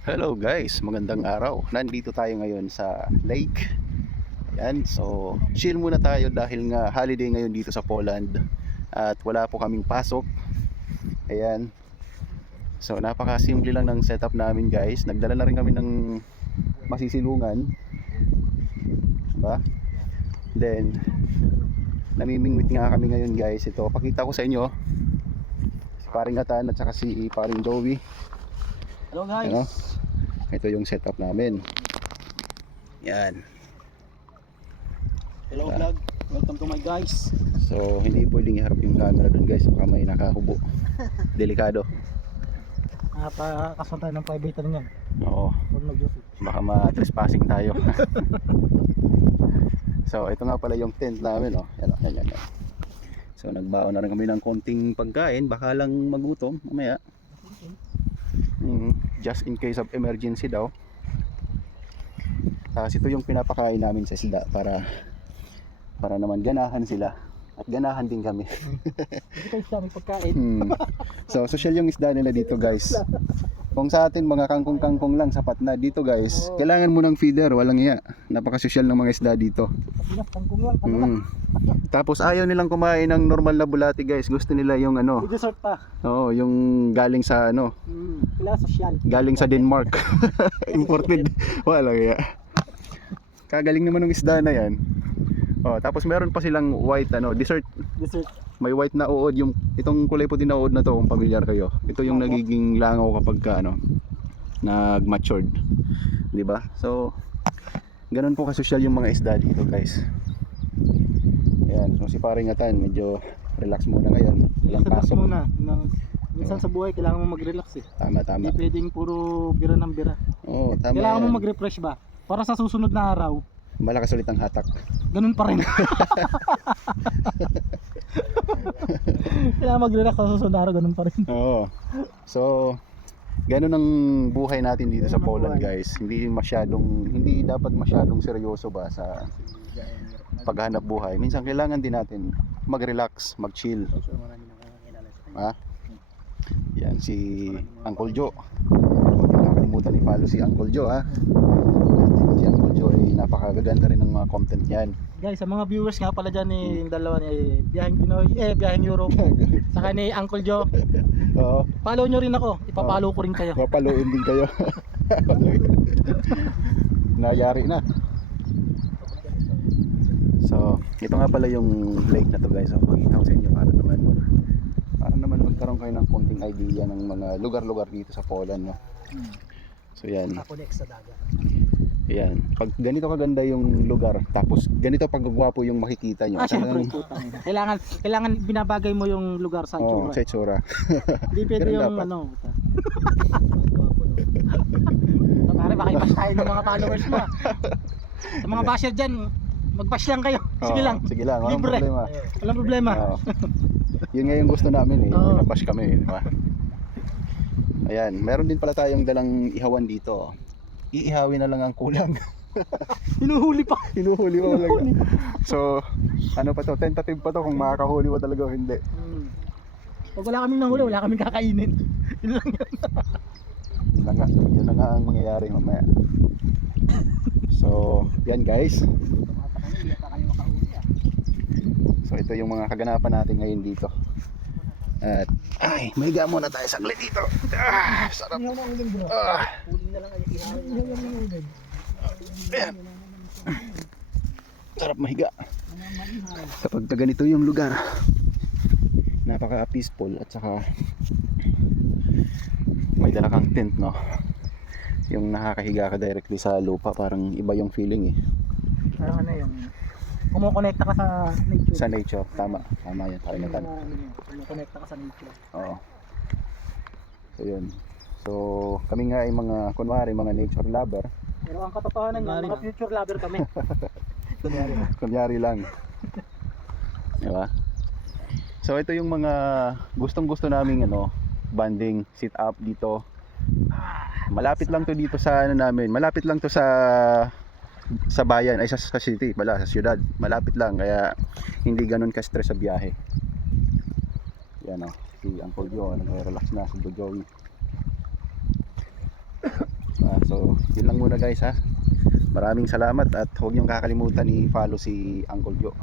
Hello guys, magandang araw. Nandito tayo ngayon sa lake. Ayan, so chill muna tayo dahil nga holiday ngayon dito sa Poland. At wala po kaming pasok. Ayan. So napakasimple lang ng setup namin guys. Nagdala na rin kami ng masisilungan. Diba? Then namimingwit nga kami ngayon guys. Ito, pakita ko sa inyo. Si Paring Atan at saka si Paring Joey. Hello guys. Ano? Ito yung setup namin. Yan. Hello vlog. Welcome to my guys. So hindi pwedeng iharap yung camera doon guys, baka may nakahubo. Delikado. Napakasunod tayo ng private niyan. Oo, Huwag baka ma-trespassing tayo. So ito nga pala yung tent namin, oh. Yan. So nagbaon na rin kami ng konting pagkain, baka lang magutom mamaya. Just in case of emergency daw. Tapos ito yung pinapakain namin sa isda para naman ganahan sila at ganahan din kami. Hindi tayo sa may pagkain. So social yung isda nila dito guys. Kung sa atin mga kangkong-kangkong lang sapat na, dito guys kailangan mo ng feeder, walang iya. Napaka-social ng mga isda dito. Kangkong lang. Tapos ayaw nilang kumain ng normal na bulati guys. Gusto nila yung ano. May dessert pa. Oo, yung galing sa ano. Kailangan social. Galing sa Denmark. Imported. Walang iya. Kagaling naman ng isda na yan. Oh, tapos meron pa silang white ano, dessert. May white na uod, yung itong kulay puti na uod na to, kung pamilyar kayo. Ito yung nagiging langaw kapag ka, ano, nag-matured. 'Di ba? So ganun po kasosyal yung mga isda dito, guys. Ayan, so si Paring Atan medyo relax muna ngayon. Walang Relax pasok. muna. Minsan sa buhay kailangan mo mag-relax eh. Tama. Hindi pwedeng puro bira ng bira. Oo, tama. Kailangan yan. mo mag-refresh ba? Para sa susunod na araw, Malakas ulit ang hatak. ganun pa rin. Kailangan mag-relax sa susunod na araw, ganun pa rin. Oo. So ganun ang buhay natin dito sa Ganun ang Poland, buhay. guys. Hindi dapat masyadong seryoso ba sa paghanap buhay. Minsan kailangan din natin mag-relax, mag-chill. Ha? Yan si Uncle Joe. Huwag nakalimutan i-follow si Uncle Joe, ha. Si Uncle Joe ay napakaganda rin ng mga content niyan. Guys, sa mga viewers nga pala dyan yung dalawa ni Biyaheng Pinoy, Biyaheng Europe, saka ni Uncle Joe. Oo. Follow nyo rin ako, ipapalo ko rin kayo. Papaluin din kayo. Nayari na. So, ito nga pala yung lake na to guys. So, pakita ko sa inyo para naman magkaroon kayo ng konting idea ng mga lugar-lugar dito sa Poland, no? So yan. Nakakonect sa dagat. Ayan. Pag ganito kaganda yung lugar, tapos ganito paggagwapo yung makikita nyo. Syempre, kailangan binabagay mo yung lugar sa Oo, tsura. sa itsura. Hindi pwede Ganun yung dapat. ano. Pare, baka i-bash tayo ng mga followers mo. Sa mga basher dyan, mag-bash lang kayo. Sige Oo, lang. Sige lang, walang Libre. problema. Walang problema. Oo. Yun nga yung gusto namin eh. Oo. Pinabash kami, di ba? Ayan, meron din pala tayong dalang ihawan dito. Iihawin na lang ang kulang. Hinuhuli pa. Hinuhuli mo talaga. So, ano pa to? Tentative pa to kung makakahuli mo talaga o hindi. Pag wala kaming nahuli, wala kaming kakainin. Yun lang yun. Yun na nga ang mangyayari mamaya. So, yan guys. So, ito yung mga kaganapan natin ngayon dito. At, ay, mahiga muna tayo saglit dito. Sarap. Ayan. Sarap mahiga. Kapag ganito yung lugar, napaka-peaceful at saka may dala kang tent, no? Yung nakakahiga ka directly sa lupa, parang iba yung feeling eh. Parang ano yung kumukonekta ka sa nature. Sa nature, tama yan, parang natan. Kumukonekta ka sa nature. Oo. So yun. So kami nga ay mga, kunwari mga nature lover. Pero ang katotohanan niya, mga future lover kami. Kunyari lang. Diba? So ito yung mga gustong-gusto naming ano, banding, sit up dito. Malapit lang to dito sa ano namin. Malapit lang to sa bayan, ay sa city, wala sa siyudad. Malapit lang kaya hindi ganoon ka-stress sa biyahe. Yan oh, si Uncle Joe, nag-relax na si Joey. yun lang muna guys ha. Maraming salamat at huwag niyong kakalimutan i-follow si Uncle Joe.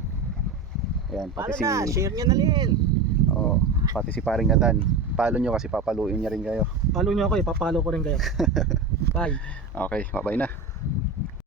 Ayan, Paano na? Share nyo na rin. oh, pati si Paring Atan. Follow nyo kasi papaluin niya rin kayo. Follow nyo ako, ipapalo ko rin kayo. Bye. Okay, bye-bye na.